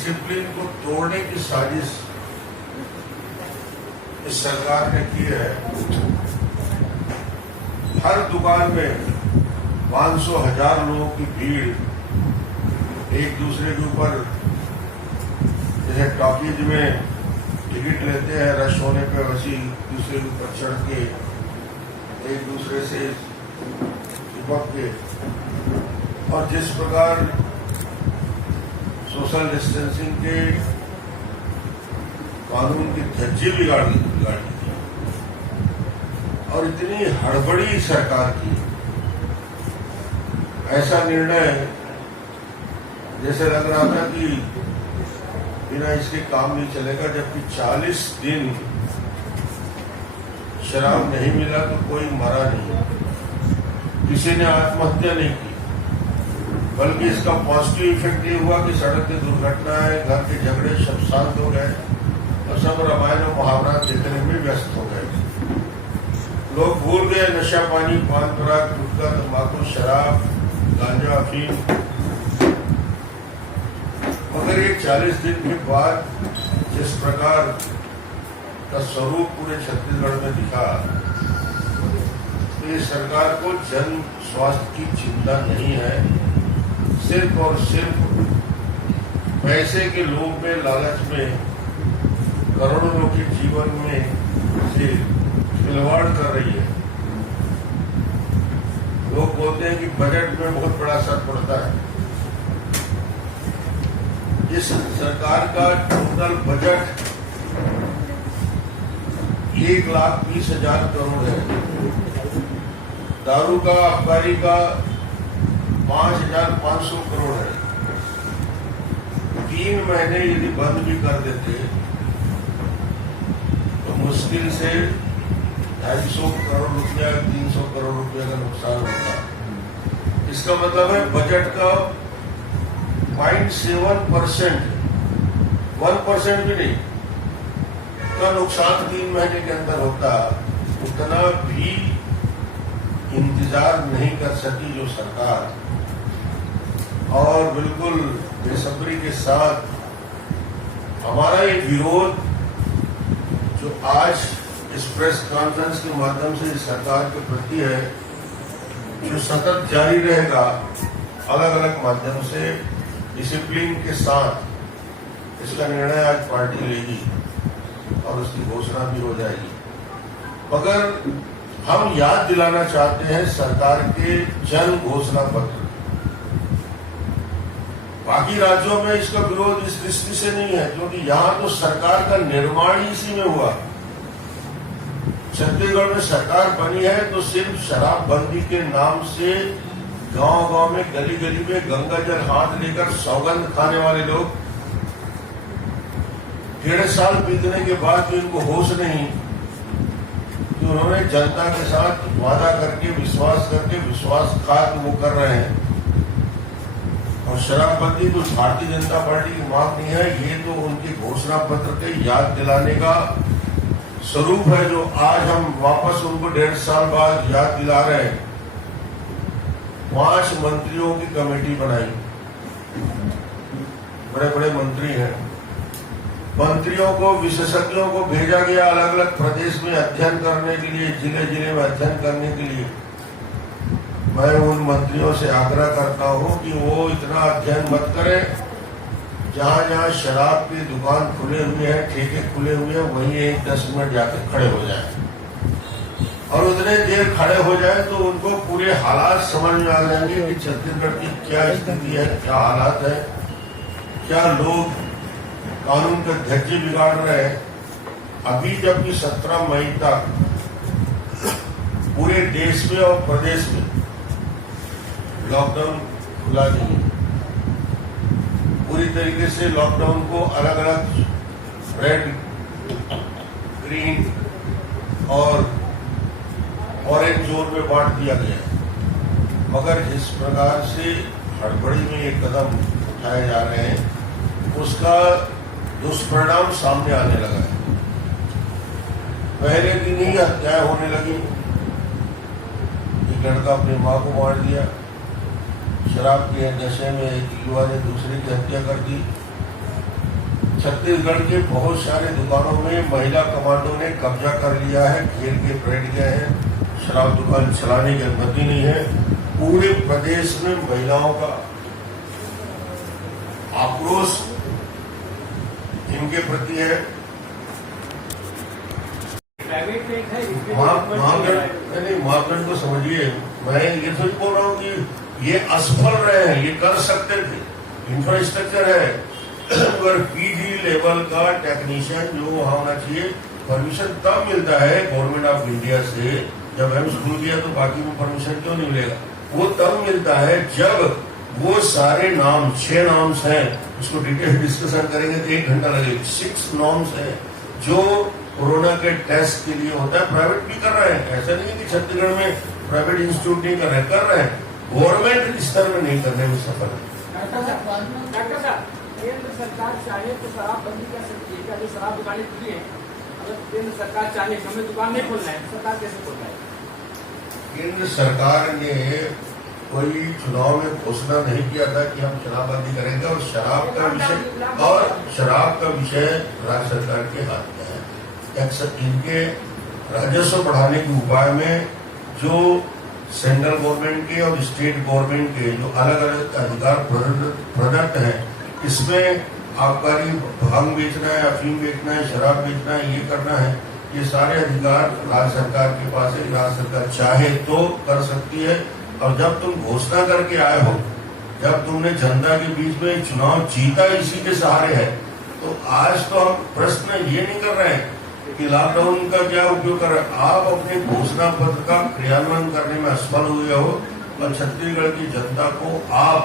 Discipline को तोड़ने की साजिश इस सरकार ने की है। हर दुकान में 500,000 लोगों की भीड़ एक दूसरे के ऊपर, जैसे टॉकीज में टिकट लेते हैं रश होने पे, वैसी दूसरे के ऊपर चढ़ के एक दूसरे से चिपक के, और जिस प्रकार सोशल डिस्टेंसिंग के कानून की धज्जी बिगाड़ दी और इतनी हड़बड़ी सरकार की, ऐसा निर्णय जैसे लग रहा था कि बिना इसके काम नहीं चलेगा। जबकि 40 दिन शराब नहीं मिला तो कोई मरा नहीं, किसी ने आत्महत्या नहीं की, बल्कि इसका पॉजिटिव इफेक्ट ये हुआ कि सड़क की दुर्घटनाएं, घर के झगड़े सब शांत हो गए और सब रामायण और महाभारत देखने में व्यस्त हो गए। लोग भूल गए नशा पानी, पान पराग, गुटखा, तंबाकू, शराब, गांजा, अफीम। मगर ये 40 दिन के बाद जिस प्रकार का स्वरूप पूरे छत्तीसगढ़ में दिखा, तो ये सरकार को जन स्वास्थ्य की चिंता नहीं है। सिर्फ और सिर्फ पैसे के लोभ में, लालच में करोड़ों लोगों के जीवन में से खिलवाड़ कर रही है। लोग बोलते हैं कि बजट में बहुत बड़ा असर पड़ता है। इस सरकार का टोटल बजट 1,20,000 करोड़ है। दारू का, आबकारी का 5,500 करोड़ है। 3 महीने यदि बंद भी कर देते तो मुश्किल से 250 करोड़ रुपया, 300 करोड़ रुपया का नुकसान होता। इसका मतलब है बजट का 0.7%, 1% भी नहीं का नुकसान 3 महीने के अंदर होता। उतना भी इंतजार नहीं कर सकी जो सरकार, और बिल्कुल बेसब्री के साथ हमारा ये विरोध जो आज इस प्रेस कॉन्फ्रेंस के माध्यम से सरकार के प्रति है, जो सतत जारी रहेगा अलग अलग माध्यम से डिसिप्लिन के साथ। इसका निर्णय आज पार्टी लेगी और उसकी घोषणा भी हो जाएगी। मगर हम याद दिलाना चाहते हैं सरकार के जन घोषणा पत्र। बाकी राज्यों में इसका विरोध इस दृष्टि से नहीं है, क्योंकि यहां तो सरकार का निर्माण ही इसी में हुआ। छत्तीसगढ़ में सरकार बनी है तो सिर्फ शराबबंदी के नाम से गांव-गांव में, गली-गली में गंगा जल हाथ लेकर सौगंध खाने वाले लोग 1.5 साल बीतने के बाद भी उनको होश नहीं कि उन्होंने जनता के साथ वादा करके, विश्वास करके विश्वासघात वो कर रहे हैं। और शराबबंदी तो भारतीय जनता पार्टी की मांग नहीं है, ये तो उनके घोषणा पत्र के याद दिलाने का स्वरूप है, जो आज हम वापस उनको 1.5 साल बाद याद दिला रहे हैं। 5 मंत्रियों की कमेटी बनाई, बड़े बड़े मंत्री हैं। मंत्रियों को, विशेषज्ञों को भेजा गया अलग अलग प्रदेश में अध्ययन करने के लिए, जिले जिले में अध्ययन करने के लिए। मैं उन मंत्रियों से आग्रह करता हूं कि वो इतना अध्ययन मत करें। जहां जहां शराब की दुकान खुले हुए हैं, ठेके खुले हुए हैं, वहीं 1-10 मिनट जाकर खड़े हो जाएं। और उतने देर खड़े हो जाए तो उनको पूरे हालात समझ में आ जाएंगे कि छत्तीसगढ़ की क्या स्थिति है, क्या हालात है, क्या लोग कानून का धज्जी बिगाड़ रहे हैं। अभी जबकि 17 मई तक पूरे देश में और प्रदेश में लॉकडाउन खुला नहीं है। पूरी तरीके से लॉकडाउन को अलग अलग रेड, ग्रीन और ऑरेंज जोन में बांट दिया गया है। मगर जिस प्रकार से हड़बड़ी में ये कदम उठाए जा रहे हैं, उसका दुष्परिणाम सामने आने लगा है। पहले दिन ही हत्याएं होने लगी। एक लड़का अपनी मां को मार दिया, शराब के नशे में एक युवा ने दूसरे की हत्या कर दी, छत्तीसगढ़ के बहुत सारे दुकानों में महिला कमांडो ने कब्जा कर लिया है, घेर के बैठ गए हैं। शराब दुकान चलाने की अनुमति नहीं है। पूरे प्रदेश में महिलाओं का आक्रोश इनके प्रति है। मापदंड को समझिए। मैं ये तो बोल रहा हूँ कि ये असफल रहे हैं, ये कर सकते थे, इंफ्रास्ट्रक्चर है। अगर पीजी लेवल का टेक्नीशियन जो वहां होना चाहिए, परमिशन तब मिलता है गवर्नमेंट ऑफ इंडिया से। जब हम स्कूल किया तो बाकी में परमिशन क्यों नहीं मिलेगा? वो तब मिलता है जब वो सारे नाम 6 नॉर्म्स हैं, उसको डिटेल डिस्कशन करेंगे तो 1 घंटा लगेगा। 6 नॉर्म्स हैं जो कोरोना के टेस्ट के लिए होता है। प्राइवेट भी कर रहे हैं, ऐसा नहीं है कि छत्तीसगढ़ में प्राइवेट इंस्टीट्यूट नहीं कर रहे हैं। गवर्नमेंट इस तरह में नहीं करने में सफल है। डॉक्टर साहब, केंद्र सरकार चाहे तो शराबबंदी कर सकती है क्या? जो शराब दुकानें खुली हैं, अगर केंद्र सरकार चाहे हमें दुकान नहीं खोलना है, सरकार कैसे खोल रहा है? केंद्र सरकार ने कोई चुनाव में घोषणा नहीं किया था कि हम शराबबंदी करेंगे, और शराब का विषय राज्य सरकार के हाथ में है। टैक्स इनके राजस्व बढ़ाने के उपाय में जो सेंट्रल गवर्नमेंट के और स्टेट गवर्नमेंट के जो अलग अलग अधिकार प्रदत्त हैं, इसमें आबकारी भांग बेचना है, अफीम बेचना है, शराब बेचना है, ये करना है, ये सारे अधिकार राज्य सरकार के पास है। राज्य सरकार चाहे तो कर सकती है। और जब तुम घोषणा करके आए हो, जब तुमने जनता के बीच में चुनाव जीता इसी के सहारे है, तो आज तो हम प्रश्न ये नहीं कर रहे हैं कि लॉकडाउन का क्या उपयोग कर रहे हैं। आप अपने घोषणा पत्र का क्रियान्वयन करने में असफल हुए हो और छत्तीसगढ़ की जनता को आप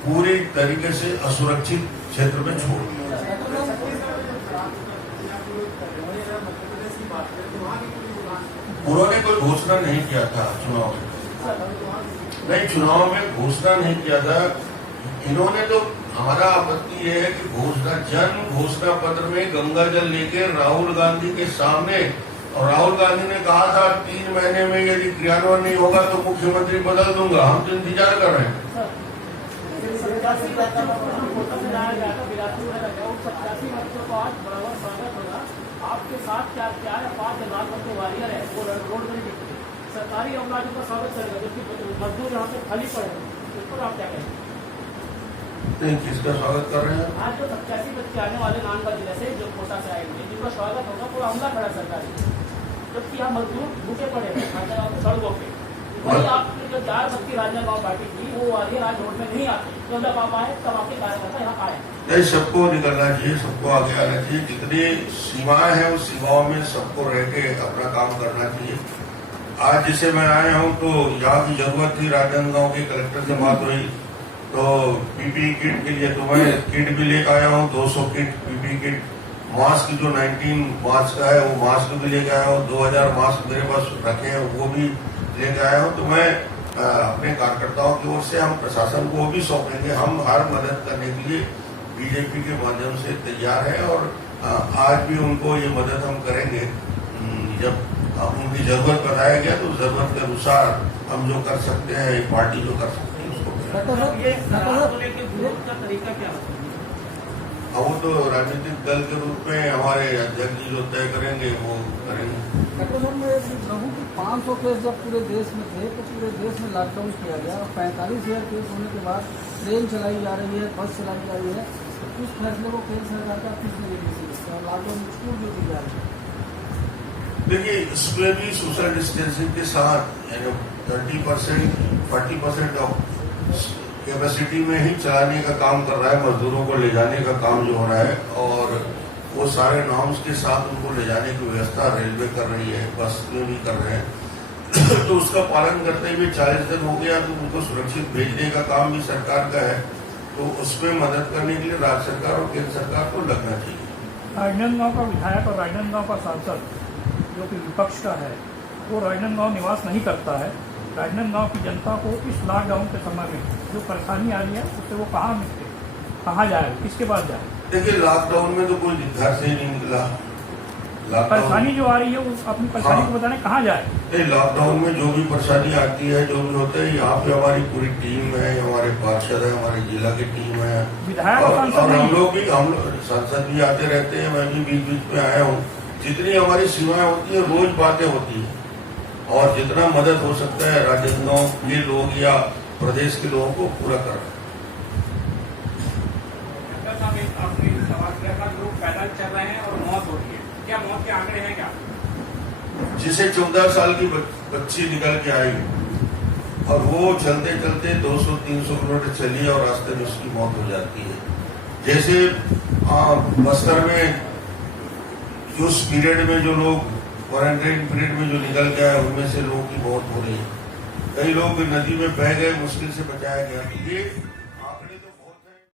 पूरी तरीके से असुरक्षित क्षेत्र में छोड़ दिया। उन्होंने कोई घोषणा नहीं किया था चुनाव में, नहीं चुनाव में घोषणा नहीं किया था इन्होंने। तो हमारा आपत्ति ये है कि जन घोषणा पत्र में गंगा जल लेके राहुल गांधी के सामने, और राहुल गांधी ने कहा था 3 महीने में यदि क्रियान्वयन नहीं होगा तो मुख्यमंत्री बदल दूंगा। हम तो इंतजार कर रहे हैं। आपके साथ 4 या 5 लाख वॉरियर है, वो रोड में सरकारी अमलाजों का स्वागत करेगा, जबकि मजदूर यहाँ पे खाली पड़े हैं। इस पर आप क्या कहेंगे? नहीं, किसका स्वागत कर रहे हैं? आज जो 87 बच्चे आने वाले नानका जिले से जो कोटा से आएंगे, जिनका स्वागत होगा पूरा अमला खड़ा सरकारी, जबकि यहाँ मजदूर भूखे पड़े हैं सड़कों पे। वही आपने जो 4 बच्ची राजनांदगांव पार्टी थी, वो वॉरियर आज रोड में नहीं आते। जब आप आए तब आपके कार्यकर्ता यहाँ आए। नहीं, सबको निकलना चाहिए, सबको आगे आना चाहिए। जितनी सीमाएं हैं उस सीमाओं में सबको रह के अपना काम करना चाहिए। आज जिसे मैं आया हूँ तो यहाँ की जरूरत थी, राजनांदगांव के कलेक्टर से बात हुई तो पीपीई किट के लिए तो मैं किट भी लेकर आया हूँ, 200 किट पीपीई किट। मास्क जो 19 मार्च का है वो मास्क भी लेकर आया हूँ, 2000 मास्क मेरे पास रखे हैं वो भी लेकर आया हूँ। तो मैं अपने कार्यकर्ताओं की ओर से हम प्रशासन को भी सौंपेंगे। हम हर मदद करने के लिए बीजेपी के माध्यम से तैयार है और आज भी उनको ये मदद हम करेंगे। जब उनकी जरूरत बताया गया तो जरूरत के अनुसार हम जो कर सकते हैं, पार्टी जो कर सकते हैं उसको वो तो राजनीतिक दल के रूप में हमारे अध्यक्ष जी जो तय करेंगे वो करेंगे। डॉक्टर साहब, मैं कहूँ कि 500 केस जब पूरे देश में थे तो पूरे देश में लॉकडाउन किया गया और 45,000 केस होने के बाद ट्रेन चलाई जा रही है, बस चलाई जा रही है, तो उस फैसले को केंद्र सरकार का किस तरीके से और लॉकडाउन स्कूल जो दी जा रही है? देखिए, इसमें भी सोशल डिस्टेंसिंग के साथ 30% 40% ऑफ कैपेसिटी में ही चलाने का काम कर रहा है। मजदूरों को ले जाने का काम जो हो रहा है और वो सारे नॉर्म्स के साथ उनको ले जाने की व्यवस्था रेलवे कर रही है, बस में भी कर रहे हैं। तो उसका पालन करते हुए 40 दिन हो गया तो उनको सुरक्षित भेजने का काम भी सरकार का है। तो उसमें मदद करने के लिए राज्य सरकार और केंद्र सरकार को लगना चाहिए। राजनांदगांव का विधायक और राजनांदगांव का सांसद जो कि विपक्ष का है, वो राजनांदगांव निवास नहीं करता है। राजनांदगांव की जनता को इस लॉकडाउन के समय में जो परेशानी आ रही है उससे वो कहाँ निकले, कहाँ जाए, किसके पास जाए? देखिए, लॉकडाउन में तो कोई घर से ही नहीं निकला, परेशानी जो आ रही है उस अपनी परेशानी को बताने कहाँ जाए। नहीं, लॉकडाउन में जो भी परेशानी आती है, जो भी होता है, यहाँ पे हमारी पूरी टीम है, हमारे पार्षद है, हमारे जिला की टीम है, विधायक और सांसद हम नहीं। लोग सांसद भी आते रहते हैं, मैं भी बीच बीच में आया हूँ। जितनी हमारी सीमाएं होती है, रोज बातें होती है, और जितना मदद हो सकता है राजनांदगांव के लोग या प्रदेश के लोगों को पूरा कर रहे हैं। आपने सवाल किया था, लोग पैदल चल रहे हैं और मौत हो रही है, क्या मौत के आंकड़े हैं क्या? जिसे 14 साल की बच्ची निकल के आई और वो चलते चलते 200-300 किलोमीटर चली और रास्ते में उसकी मौत हो जाती है। जैसे बस्तर में उस पीरियड में जो लोग क्वारंटाइन पीरियड में जो निकल के आए, उनमें से लोगों की मौत हो रही है। कई लोग नदी में बह गए, मुश्किल से बचाया गया। ये